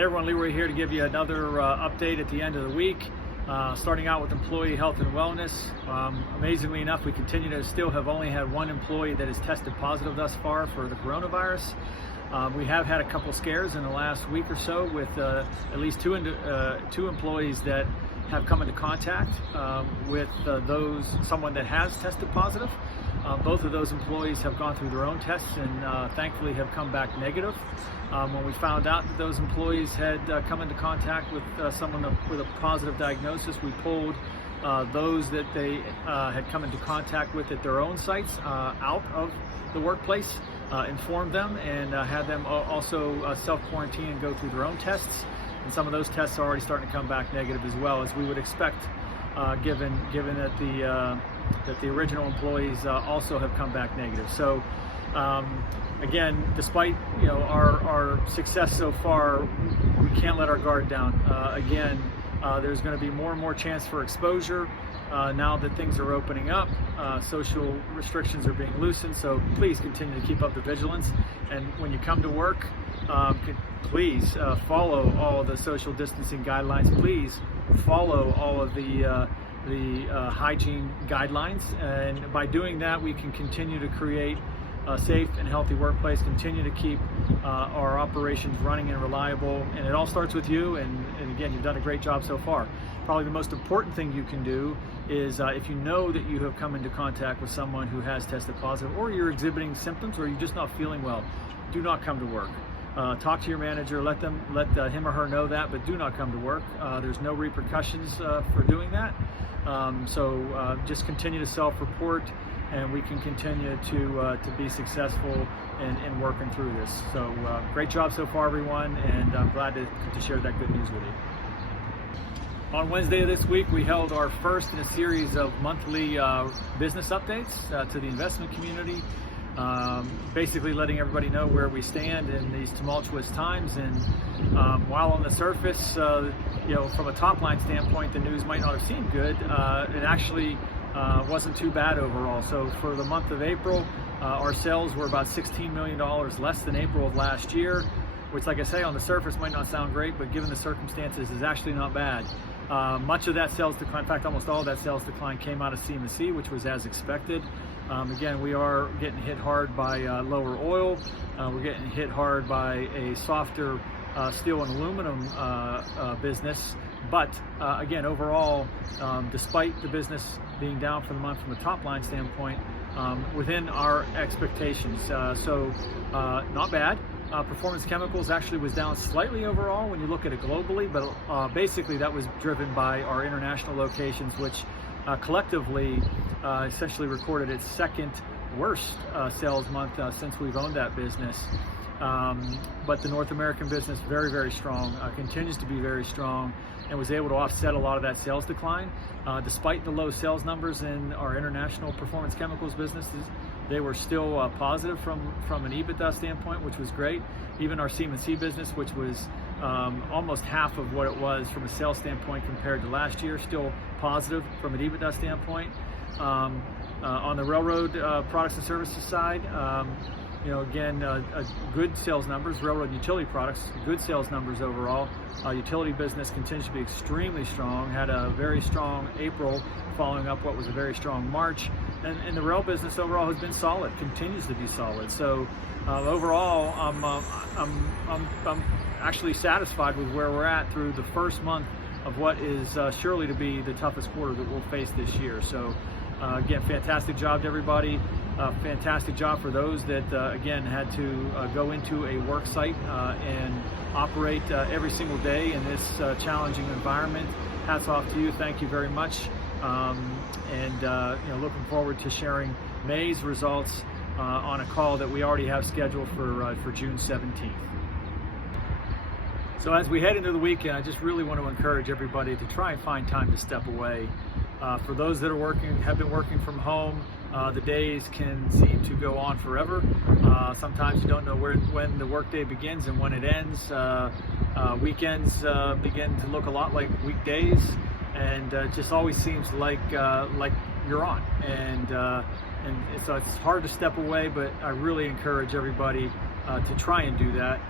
Hey everyone, Leroy here to give you another update at the end of the week. Starting out with employee health and wellness. Amazingly enough, we continue to still have only had one employee that has tested positive thus far for the coronavirus. We have had a couple scares in the last week or so with at least two employees that have come into contact with someone that has tested positive. Both of those employees have gone through their own tests and thankfully have come back negative. When we found out that those employees had come into contact with someone with a positive diagnosis, we pulled those that they had come into contact with at their own sites out of the workplace, informed them, and had them also self-quarantine and go through their own tests. And some of those tests are already starting to come back negative as well, as we would expect, given that the original employees also have come back negative. So again, despite our success so far, we can't let our guard down. There's going to be more and more chance for exposure now that things are opening up. Social restrictions are being loosened, so please continue to keep up the vigilance. And when you come to work, please follow all of the social distancing guidelines. Please follow all of the hygiene guidelines, and by doing that, we can continue to create a safe and healthy workplace, continue to keep our operations running and reliable. And it all starts with you, and again, you've done a great job so far. Probably the most important thing you can do is if you know that you have come into contact with someone who has tested positive, or you're exhibiting symptoms, or you're just not feeling well, do not come to work. Talk to your manager, let him or her know that, but do not come to work. There's no repercussions for doing that. So just continue to self-report, and we can continue to be successful in working through this. So great job so far, everyone, and I'm glad to share that good news with you. On Wednesday of this week, we held our first in a series of monthly business updates to the investment community. Basically letting everybody know where we stand in these tumultuous times. And while on the surface, from a top line standpoint, the news might not have seemed good, it actually wasn't too bad overall. So for the month of April, our sales were about $16 million less than April of last year, which, like I say, on the surface might not sound great, but given the circumstances is actually not bad. Much of that sales decline, in fact, almost all of that sales decline came out of C&C, which was as expected. Again, we are getting hit hard by lower oil. We're getting hit hard by a softer steel and aluminum business. But again, overall, despite the business being down for the month from a top line standpoint, within our expectations. So not bad. Performance chemicals actually was down slightly overall when you look at it globally, but basically that was driven by our international locations, which collectively essentially recorded its second worst sales month since we've owned that business. But the North American business, very, very strong, continues to be very strong, and was able to offset a lot of that sales decline. Despite the low sales numbers in our international performance chemicals businesses, they were still positive from an EBITDA standpoint, which was great. Even our C&C business, which was almost half of what it was from a sales standpoint compared to last year, still positive from an EBITDA standpoint. On the railroad products and services side, again, good sales numbers. Railroad and utility products, good sales numbers overall. Utility business continues to be extremely strong. Had a very strong April, following up what was a very strong March. And the rail business overall has been solid, continues to be solid. So overall, I'm actually satisfied with where we're at through the first month of what is surely to be the toughest quarter that we'll face this year. So again, fantastic job to everybody. Fantastic job for those that, again, had to go into a work site and operate every single day in this challenging environment. Hats off to you. Thank you very much. Looking forward to sharing May's results on a call that we already have scheduled for June 17th. So as we head into the weekend, I just really want to encourage everybody to try and find time to step away. For those that have been working from home, the days can seem to go on forever. Sometimes you don't know when the workday begins and when it ends. Weekends begin to look a lot like weekdays, and it just always seems like you're on. And and so it's hard to step away, but I really encourage everybody to try and do that.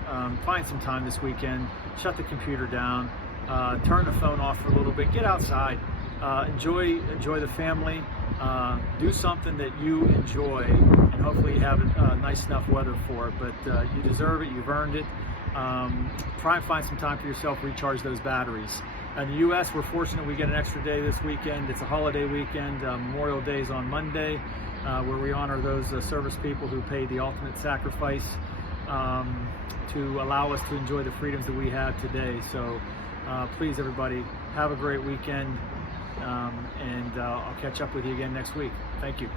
Find some time this weekend, shut the computer down, turn the phone off for a little bit, get outside, enjoy the family, do something that you enjoy, and hopefully you have nice enough weather for it. But you deserve it, you've earned it. Try and find some time for yourself, recharge those batteries. In the U.S., we're fortunate we get an extra day this weekend. It's a holiday weekend. Memorial Day is on Monday, where we honor those service people who paid the ultimate sacrifice to allow us to enjoy the freedoms that we have today. So please, everybody, have a great weekend, and I'll catch up with you again next week. Thank you.